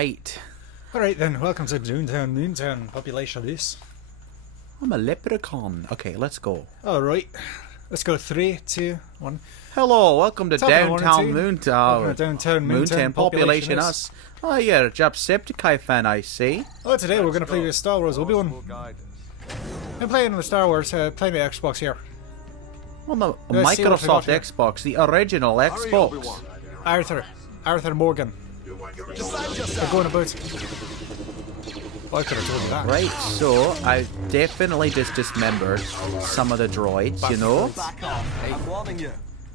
Right. Alright then, welcome to MoonTown population this. I'm a leprechaun. Okay, let's go. Alright, let's go 3, 2, 1. Hello, welcome to Top of the downtown morning to you. MoonTown. Welcome to downtown MoonTown population us. Oh, you're a Jacksepticeye fan, I see. Oh, today we're going to play the Star Wars Obi-Wan. I'm playing the Star Wars, playing the Xbox here. On the Let's see what we got Microsoft here. Xbox, the original Xbox. Arthur Morgan. They're going about. Well, I could have told you that. Right, so I definitely just dismembered some of the droids, you know?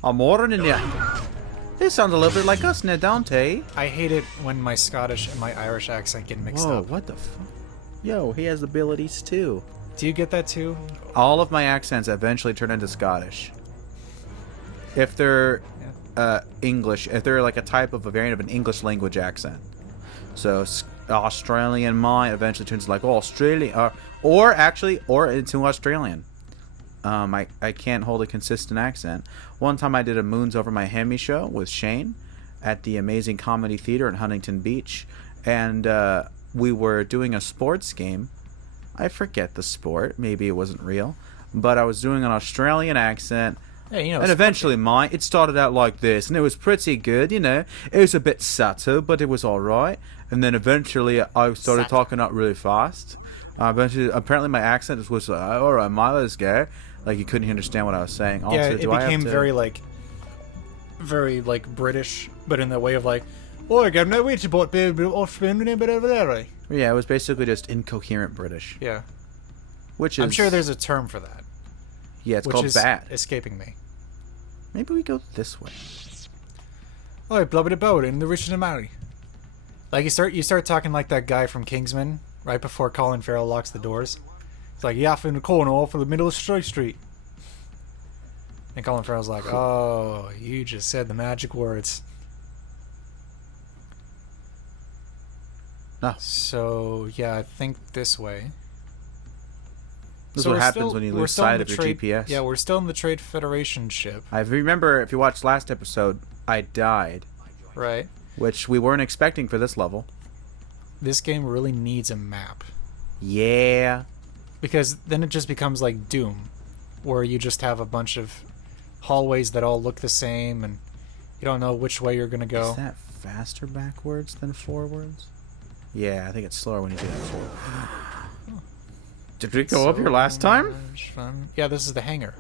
I'm warning you. This sounds a little bit like us now, don't they? I hate it when my Scottish and my Irish accent get mixed Whoa, up. what the fuck? Yo, he has abilities too. Do you get that too? All of my accents eventually turn into Scottish. If they're English, if they're like a type of a variant of an English language accent. So Australian mine eventually turns like Australian, or into Australian. I can't hold a consistent accent. One time I did a Moons Over My Hemi show with Shane at the Amazing Comedy Theater in Huntington Beach, and we were doing a sports game. I forget the sport, maybe it wasn't real, but I was doing an Australian accent. Yeah, you know. And eventually it started out like this, and it was pretty good, you know. It was a bit subtle, but it was alright. And then eventually I started talking up really fast. Apparently my accent was like, alright, let's go. Like, you couldn't understand what I was saying. Also, Yeah, it became very British, but in the way of like, oh, I got no way to bought Australian. Yeah, it was basically just incoherent British. Yeah. Which is... I'm sure there's a term for that. Yeah, it's which called is bad. Escaping me. Maybe we go this way. Oh, I blubbered about in the Richard and Mary. Like you start talking like that guy from Kingsman right before Colin Farrell locks the doors. It's like yaff in the corner off in the middle of Street. And Colin Farrell's like, "Oh, you just said the magic words." No. So yeah, I think this way. This is So what we're happens still- when you we're lose still in sight the of your trade- GPS. Yeah, we're still in the Trade Federation ship, I remember, if you watched last episode, I died, right? which we weren't expecting for this level. This game really needs a map. Yeah. Because then it just becomes like Doom, where you just have a bunch of hallways that all look the same, and you don't know which way you're gonna go. Is that faster backwards than forwards? Yeah, I think it's slower when you do that forward. Did we go up here last time? Much fun. Yeah, this is the hangar.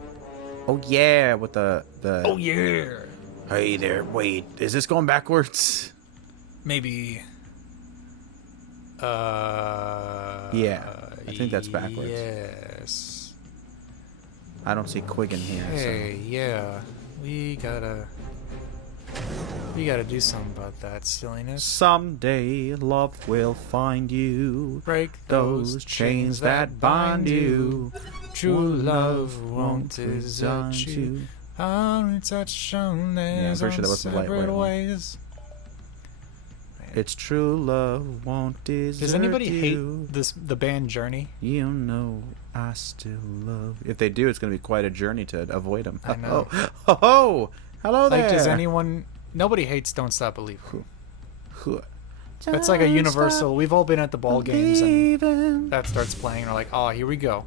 Oh yeah, with the... Oh yeah. Hey there, wait, is this going backwards? Maybe. Yeah, I think that's backwards. Yes. I don't see Qui-Gon here. Hey, yeah. We gotta do something about that silliness. Someday love will find you. Break Those chains that bind you. True love won't desert desert you. Only touch on I'm pretty sure that was the light separate one. ways. It's true love won't desert you. Does anybody hate the band Journey? You know I still love. If they do, it's going to be quite a journey to avoid them. I know. Oh, hello there. Like, does anyone? Nobody hates "Don't Stop Believing." That's That's like a universal. We've all been at the ball games, and and that starts playing, and we're like, "Oh, here we go."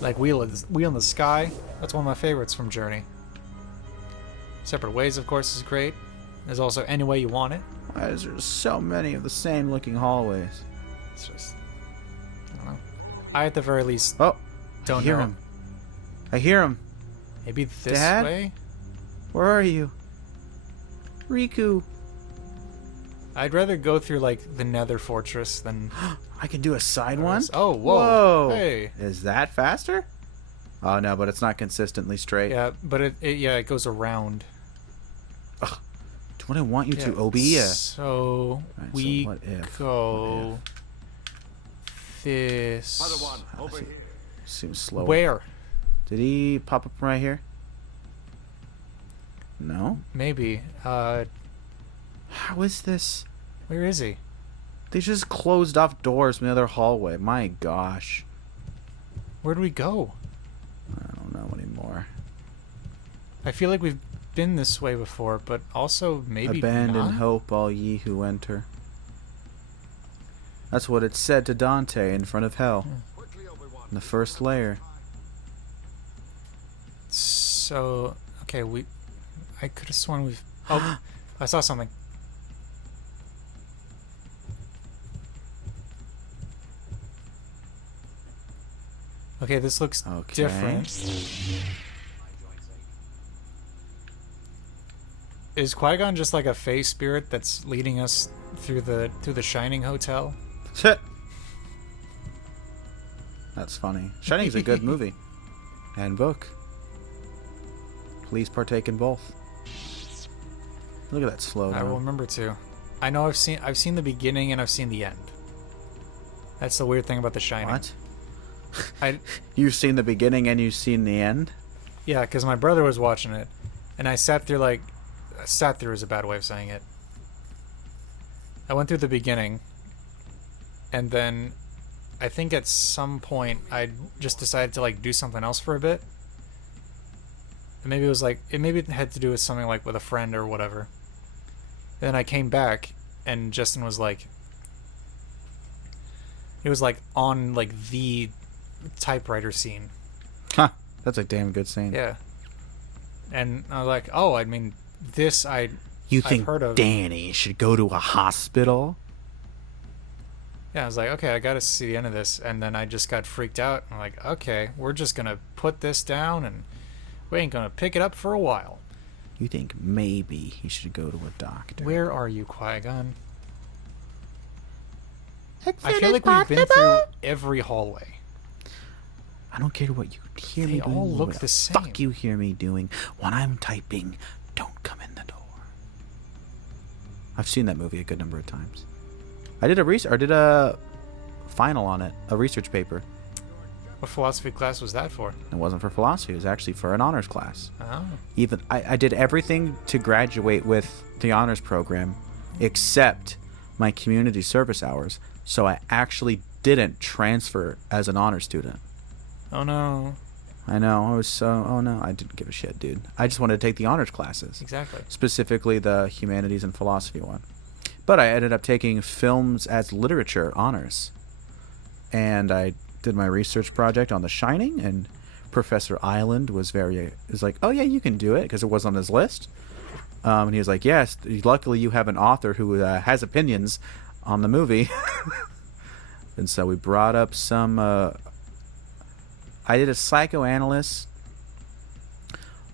Like Wheel in the Sky. That's one of my favorites from Journey. Separate Ways, of course, is great. There's also Any Way You Want It. Why is there so many of the same looking hallways? It's just, I don't know. I at the very least Oh, don't I hear know. him. I hear him. Maybe this Dad? way. Where are you? Riku. I'd rather go through like the Nether Fortress than. I can do a side one? Oh, whoa. Whoa. Hey. Is that faster? Oh no, but it's not consistently straight. Yeah, but it goes around. What I want you to, Yeah. Obi. So Alright, so we what if? go this. Seems slower. Where? Did he pop up right here? No. Maybe. How is this? Where is he? They just closed off doors from the other hallway. My gosh. Where do we go? I don't know anymore. I feel like we've been this way before, but also maybe Abandon not? hope, all ye who enter. That's what it said to Dante in front of hell. In the first layer. So, okay, I could have sworn we've... Oh, I saw something. Okay, this looks different. Is Qui-Gon just like a Fey spirit that's leading us through the Shining Hotel? That's funny. Shining's a good movie. And book. Please partake in both. Look at that slow down. I will remember to. I know I've seen the beginning and I've seen the end. That's the weird thing about The Shining. What? You've seen the beginning and you've seen the end? Yeah, because my brother was watching it, and I sat through sat through is a bad way of saying it. I went through the beginning, and then I think at some point I just decided to do something else for a bit. And maybe it was maybe it had to do with something with a friend or whatever. And then I came back, and Justin was it was on the typewriter scene. Huh. That's a damn good scene. Yeah. And I was like, oh, I mean, this You I've think heard of. Danny should go to a hospital? Yeah, I was like, okay, I gotta see the end of this. And then I just got freaked out. I'm like, okay, we're just gonna put this down and we ain't gonna pick it up for a while. You think maybe he should go to a doctor? Where are you, Qui-Gon? I feel like we've been through every hallway. I don't care what you hear me They doing. all look what the same. Fuck you hear me doing. When I'm typing, don't come in the door. I've seen that movie a good number of times. I did a final on it, a research paper. What philosophy class was that for? It wasn't for philosophy. It was actually for an honors class. Oh. Even I did everything to graduate with the honors program except my community service hours. So I actually didn't transfer as an honor student. Oh no. I know. I was so... Oh no, I didn't give a shit, dude. I just wanted to take the honors classes. Exactly. Specifically the humanities and philosophy one. But I ended up taking films as literature honors. And I did my research project on The Shining, and Professor Island was like, oh yeah, you can do it, because it was on his list. And he was like, yes, luckily you have an author who has opinions on the movie. And so we brought up some... I did a psychoanalyst,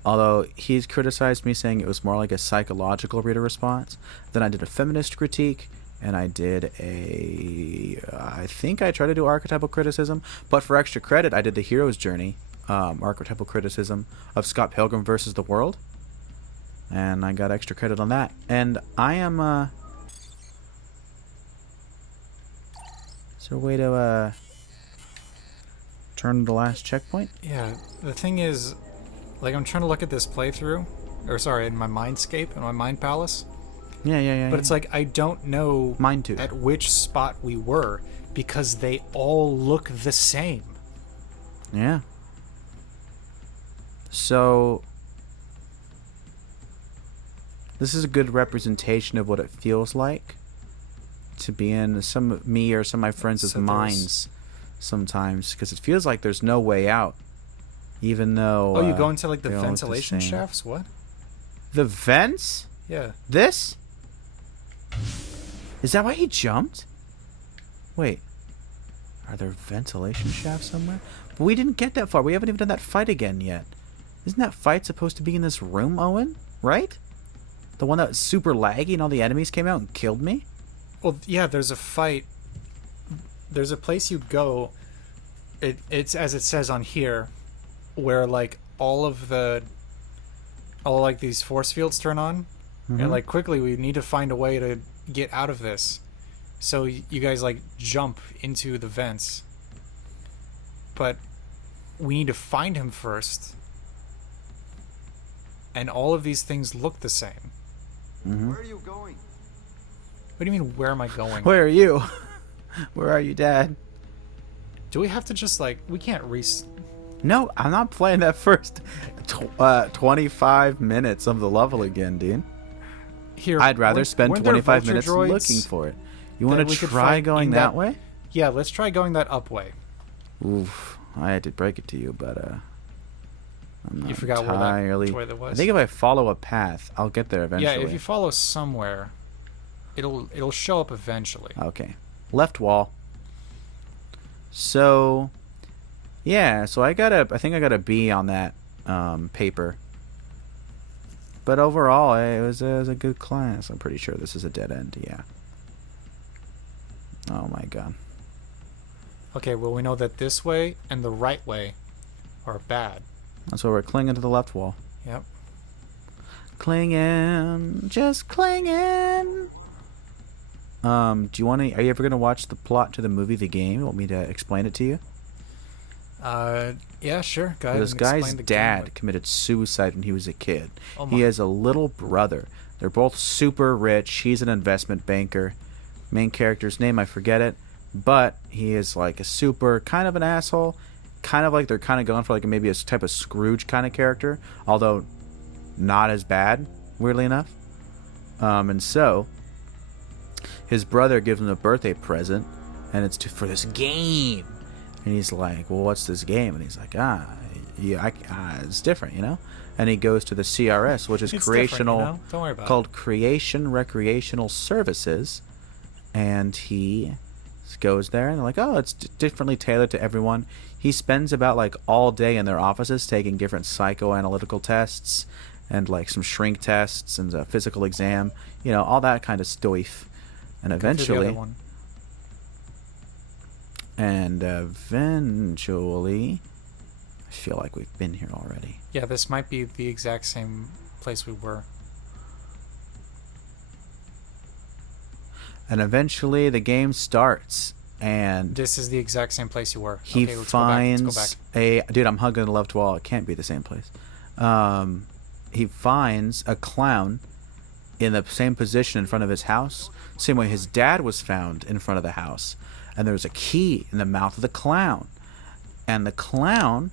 although he's criticized me saying it was more like a psychological reader response. Then I did a feminist critique, and I did I think I tried to do archetypal criticism, but for extra credit, I did the hero's journey, archetypal criticism of Scott Pilgrim versus the World, and I got extra credit on that. And I am, is there a way to, turn to the last checkpoint? Yeah, the thing is, I'm trying to look at this playthrough, or sorry, in my mindscape, in my mind palace. Yeah. But it's I don't know Mine too. at which spot we were, because they all look the same. Yeah. So this is a good representation of what it feels like to be in some of me or some of my friends' minds sometimes, because it feels like there's no way out, even though... Oh, you go into the they all look the ventilation same. shafts? What? The vents? Yeah. This? Is that why he jumped? Wait. Are there ventilation shafts somewhere? But we didn't get that far. We haven't even done that fight again yet. Isn't that fight supposed to be in this room, Owen? Right? The one that was super laggy and all the enemies came out and killed me? Well, yeah, there's a fight. There's a place you go. It's as it says on here, where all these force fields turn on, and quickly we need to find a way to get out of this. So you guys jump into the vents, but we need to find him first. And all of these things look the same. Where are you going? What do you mean, where am I going? Where are you? Where are you, Dad? Do we have to just we can't No, I'm not playing that first 25 minutes of the level again, dude. Here, I'd rather spend weren't there 25 vulture minutes droids? looking for it. You want to try going that way? Yeah, let's try going that up way. Oof. I had to break it to you, but I'm not You forgot entirely... where that was? I think if I follow a path, I'll get there eventually. Yeah, if you follow somewhere, it'll show up eventually. Okay. Left wall. So, yeah, so I think I got a B on that paper. But overall, it was a good class. I'm pretty sure this is a dead end, yeah. Oh my god. Okay, well, we know that this way and the right way are bad. That's why we're clinging to the left wall. Yep. Clinging, just clinging. Do you want to? Are you ever gonna watch the plot to the movie The Game? You want me to explain it to you? Yeah, sure. Go ahead. This and guy's explain the dad game. committed suicide when he was a kid. Oh He my. has a little brother. They're both super rich. He's an investment banker. Main character's name, I forget it. But he is like a super kind of an asshole. Kind of like they're kind of going for like maybe a type of Scrooge kind of character. Although not as bad, weirdly enough. And so his brother gives him a birthday present. And it's for this game. And he's like, well, what's this game? And he's like, it's different, you know? And he goes to the CRS, which is It's creational, different, you know? Don't worry about called Creation Recreational Services. And he goes there, and they're like, oh, it's differently tailored to everyone. He spends about like all day in their offices taking different psychoanalytical tests and like some shrink tests and a physical exam, you know, all that kind of stuff. And it. Go through the eventually... other one. And eventually, I feel like we've been here already. Yeah, this might be the exact same place we were. And eventually, the game starts, and This is the exact same place you were. he Okay, let's finds go back. Let's go back. dude. I'm hugging the left wall. It can't be the same place. He finds a clown in the same position in front of his house, same way his dad was found in front of the house. And there's a key in the mouth of the clown. And the clown...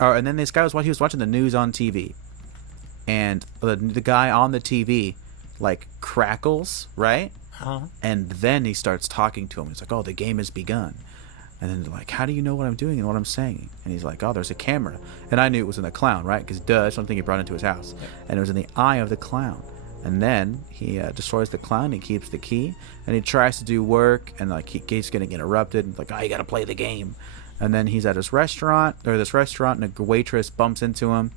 and then this guy he was watching the news on TV. And the guy on the TV, like, crackles, right? Huh? And then he starts talking to him. He's like, oh, the game has begun. And then they're like, how do you know what I'm doing and what I'm saying? And he's like, oh, there's a camera. And I knew it was in the clown, right? Because it's something he brought into his house. And it was in the eye of the clown. And then he destroys the clown. He keeps the key, and he tries to do work, and like he keeps getting interrupted. And like, oh, you gotta play the game. And then he's at his restaurant, and a waitress bumps into him,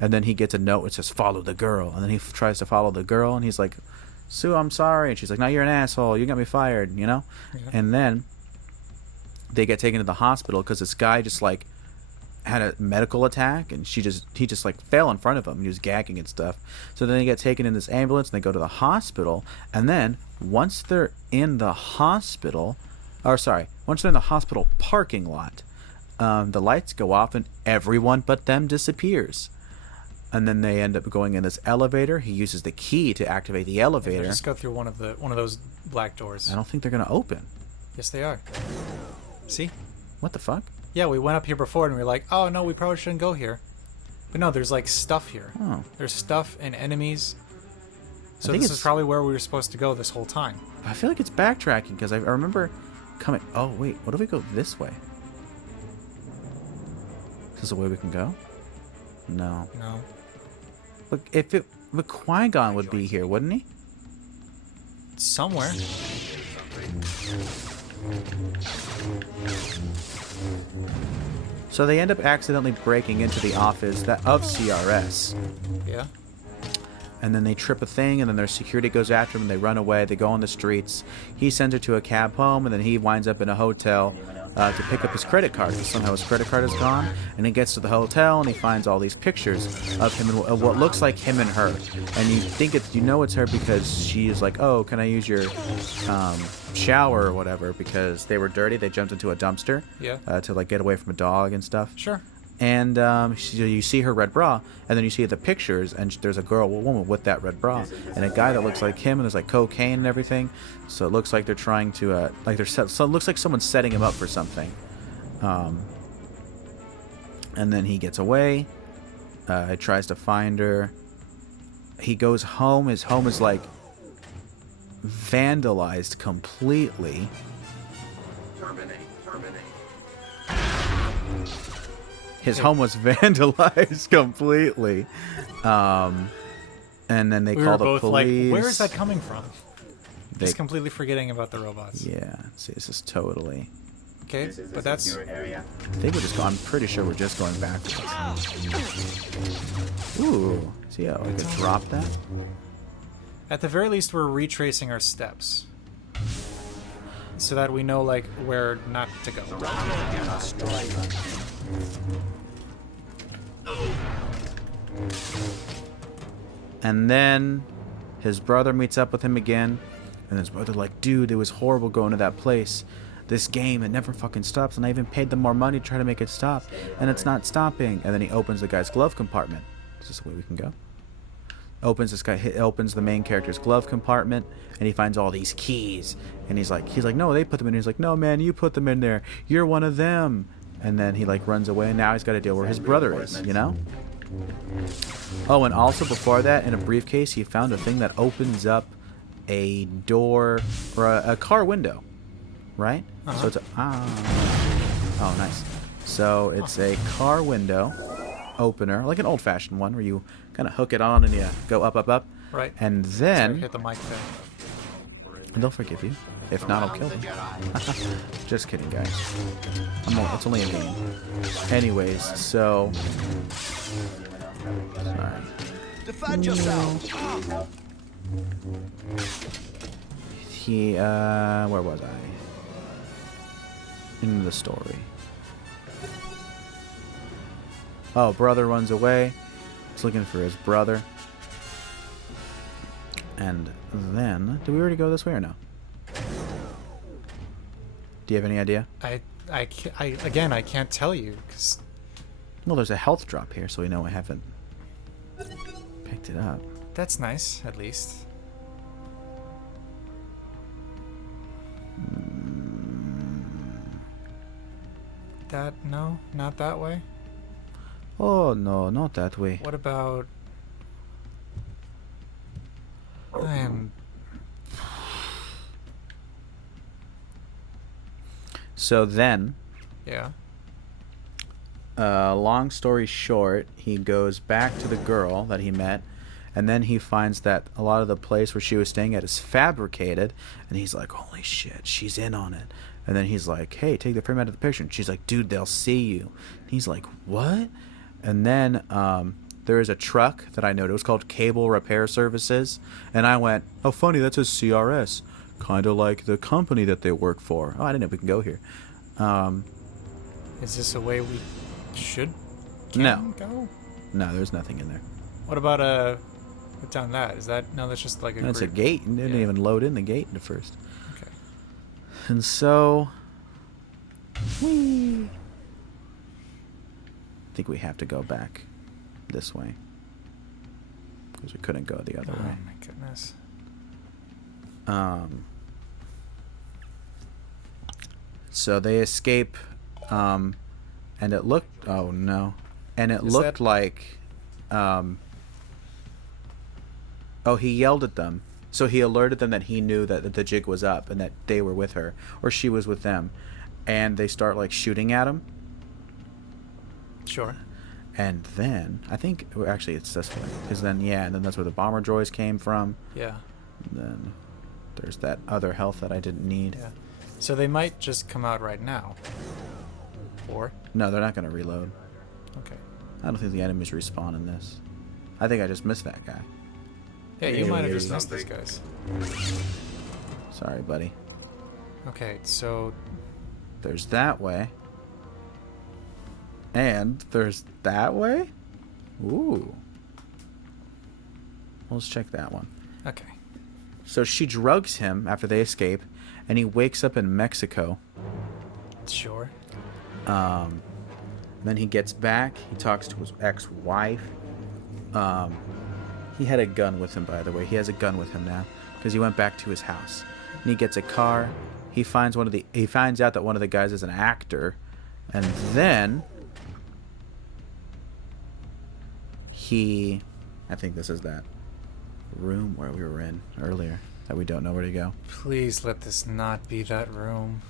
and then he gets a note that says "Follow the girl." And then he tries to follow the girl, and he's like, "Sue, I'm sorry." And she's like, "No, you're an asshole. You got me fired." You know. Yeah. And then they get taken to the hospital because this guy just like had a medical attack, and he just like fell in front of him, and he was gagging and stuff. So then they get taken in this ambulance, and they go to the hospital. And then once they're in the hospital parking lot, the lights go off, and everyone but them disappears. And then they end up going in this elevator. He uses the key to activate the elevator. Just go through one of those black doors. I don't think they're gonna open. Yes, they are. See? What the fuck? Yeah, we went up here before and we were like, oh no, we probably shouldn't go here. But no, there's like stuff here. Oh. There's stuff and enemies. So think this is it's- probably where we were supposed to go this whole time. I feel like it's backtracking because I remember coming. Oh wait, what if we go this way? Is this the way we can go? No. No. Look, but Qui-Gon would be here, wouldn't he? Somewhere. So they end up accidentally breaking into the office of CRS. Yeah. And then they trip a thing, and then their security goes after them, and they run away. They go on the streets. He sends her to a cab home, and then he winds up in a hotel to pick up his credit card. Somehow his credit card is gone, and he gets to the hotel, and he finds all these pictures of him, of what looks like him and her. And you know it's her because she is like, oh, can I use your shower or whatever? Because they were dirty. They jumped into a dumpster Yeah. to like get away from a dog and stuff. Sure. And you see her red bra, and then you see the pictures, and there's a woman with that red bra, and a guy that looks like him, and there's like cocaine and everything. So it looks like they're trying to so it looks like someone's setting him up for something. And then he gets away. He tries to find her. He goes home. His home is like vandalized completely. His home was vandalized completely. And then they We call were the both police. like, where is that coming from? They- Just completely forgetting about the robots. Yeah, see, this is totally. Okay, but that's... I think we're just going. I'm pretty sure we're just going backwards. Ooh, see how I could drop that? At the very least, we're retracing our steps. So that we know, like, where not to go. And then his brother meets up with him again, and his brother like, dude, it was horrible going to that place. This game, it never fucking stops, and I even paid them more money to try to make it stop, and it's not stopping. And then he opens the guy's glove compartment. Is this the way we can go? Opens the main character's glove compartment, and he finds all these keys, and he's like, no, they put them in. He's like, no, man, you put them in there. You're one of them. And then he like runs away, and now he's got to deal where his brother is, you know? Oh, and also before that, in a briefcase, he found a thing that opens up a door or a car window, right? So it's oh, nice. So it's a car window opener, like an old-fashioned one, where you kind of hook it on and you go up, up, up. Right. And Sorry, then, hit the mic there. and they'll forgive you. If not, I'll kill them. Just kidding, guys. It's only a game. Anyways, so. Sorry. Defend yourself. He, where was I? In the story. Oh, brother runs away. He's looking for his brother. And then, did we already go this way or no? Do you have any idea? Again, I can't tell you, because... Well, there's a health drop here, so we know I haven't picked it up. That's nice, at least. That, no? Not that way? Oh, no, not that way. What about... I am... So then, Yeah. long story short, he goes back to the girl that he met, and then he finds that a lot of the place where she was staying at is fabricated, and he's like, holy shit, she's in on it. And then he's like, hey, take the frame out of the picture. And she's like, dude, they'll see you. And he's like, what? And then there is a truck that I noticed. It was called Cable Repair Services. And I went, oh, funny, that's a CRS. Kind of like the company that they work for. Oh, I didn't know we can go here. Is this a way we should No. go? No, there's nothing in there. What about what's down that? Is that... No, that's just like a That's a group. gate. It didn't Yeah. even load in the gate at first. Okay. And so, I think we have to go back this way because we couldn't go the other Oh way. my goodness. So they escape, and it looked. Oh no! And it Is looked that- like. Oh, he yelled at them. So he alerted them that he knew that the jig was up and that they were with her, or she was with them, and they start like shooting at him. Sure. And then I think actually it's this way, because then and then that's where the bomber droids came from. Yeah. And then there's that other health that I didn't need. Yeah. So they might just come out right now. Or? No, they're not going to reload. Okay. I don't think the enemies respawn in this. I think I just missed that guy. Yeah, you might have just Hey. missed this, guys. Sorry, buddy. Okay, so... There's that way. And there's that way? Ooh. Let's check that one. Okay. So she drugs him after they escape, and he wakes up in Mexico. Sure. Then he gets back. He talks to his ex-wife. He had a gun with him, by the way. He has a gun with him now because he went back to his house. And he gets a car. He finds out that one of the guys is an actor, and then I think this is that room where we were in earlier. that we don't know where to go. Please let this not be that room.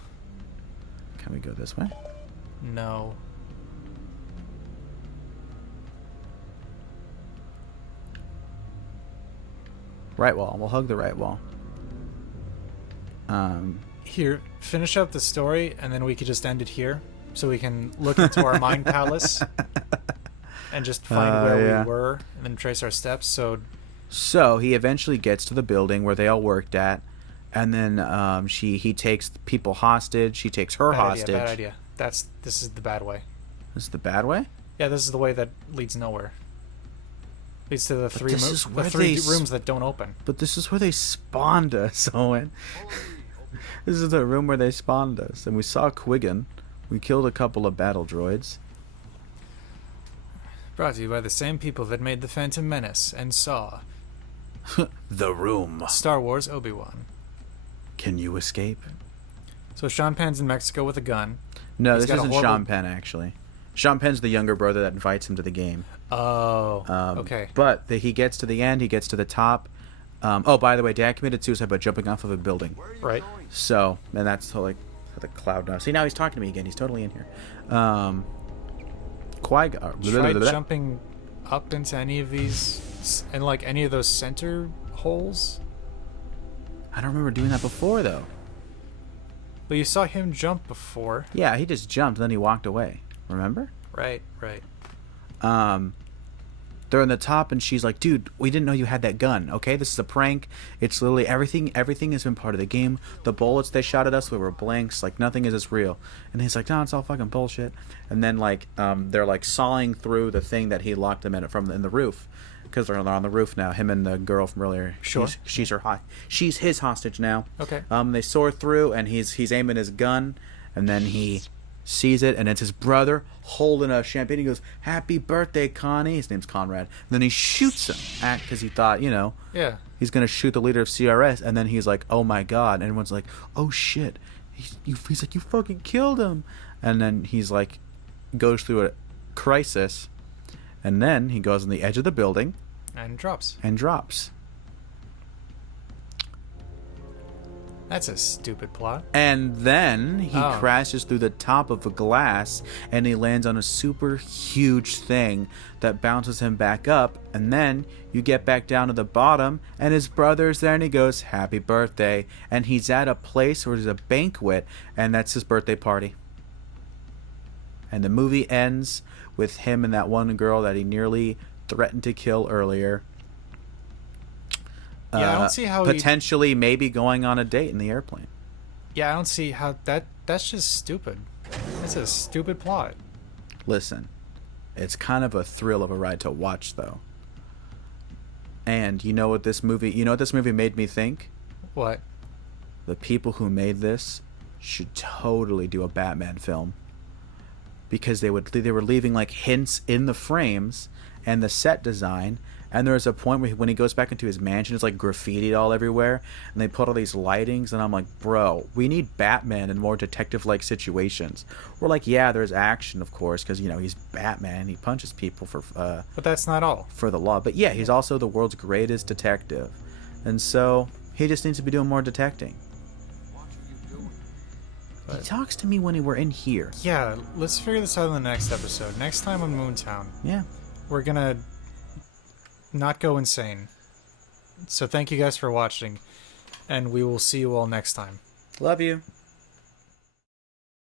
Can we go this way? No. Right wall. We'll hug the right wall. Here, finish up the story, and then we could just end it here, so we can look into our mind palace and just find where yeah. we were, and then trace our steps. So he eventually gets to the building where they all worked at, and then he takes people hostage. She takes her hostage. Bad idea. This is the bad way. This is the bad way? Yeah, this is the way that leads nowhere. Leads to the three this rooms that don't open. But this is where they spawned us, Owen. This is the room where they spawned us, and we saw Qui-Gon. We killed a couple of battle droids. Brought to you by the same people that made the Phantom Menace and saw The room. Star Wars Obi-Wan. Can you escape? So Sean Penn's in Mexico with a gun. No, He's this got a isn't horrible- Sean Penn, actually. Sean Penn's the younger brother that invites him to the game. Oh, okay. But he gets to the end, he gets to the top. Oh, by the way, Dad committed suicide by jumping off of a building. Right. So, and that's like the cloud knows. See, now he's talking to me again. He's totally in here. Qui-Gon. Try jumping up into any of these, and like any of those center holes. I don't remember doing that before, though. Well, you saw him jump before. Yeah, he just jumped, and then he walked away. Remember? Right. They're in the top, and she's like, dude, we didn't know you had that gun, okay? This is a prank. It's literally everything has been part of the game. The bullets they shot at us, we were blanks. Like, nothing is as real. And he's like, no, it's all fucking bullshit. And then, like, they're, like, sawing through the thing that he locked them in in the roof. Because they're on the roof now, him and the girl from earlier. Sure. She's his hostage now. Okay. They soar through, and he's aiming his gun, and then he sees it, and it's his brother holding a champagne. He goes, happy birthday, Connie. His name's Conrad. And then he shoots him because he thought, Yeah. he's going to shoot the leader of CRS. And then he's like, oh my God. And everyone's like, oh shit. He's like, you fucking killed him. And then he's like, goes through a crisis. And then he goes on the edge of the building. And drops. That's a stupid plot. And then he Oh. crashes through the top of a glass, and he lands on a super huge thing that bounces him back up. And then you get back down to the bottom, and his brother's there, and he goes, happy birthday. And he's at a place where there's a banquet, and that's his birthday party. And the movie ends with him and that one girl that he nearly threatened to kill earlier. Yeah, I don't see how potentially maybe going on a date in the airplane. Yeah, I don't see how that's just stupid. That's a stupid plot. Listen, it's kind of a thrill of a ride to watch, though. And you know what this movie made me think? What? The people who made this should totally do a Batman film. Because they were leaving like hints in the frames and the set design. And there's a point where when he goes back into his mansion, it's like graffitied all everywhere, and they put all these lightings, and I'm like, bro, we need Batman in more detective-like situations. We're like, yeah, there's action, of course, because he's Batman, he punches people But that's not all. for the law. But yeah, he's also the world's greatest detective, and so he just needs to be doing more detecting. He talks to me when we're in here. Yeah, let's figure this out in the next episode. Next time on MoonTown, Yeah. we're gonna not go insane. So thank you guys for watching, and we will see you all next time. Love you.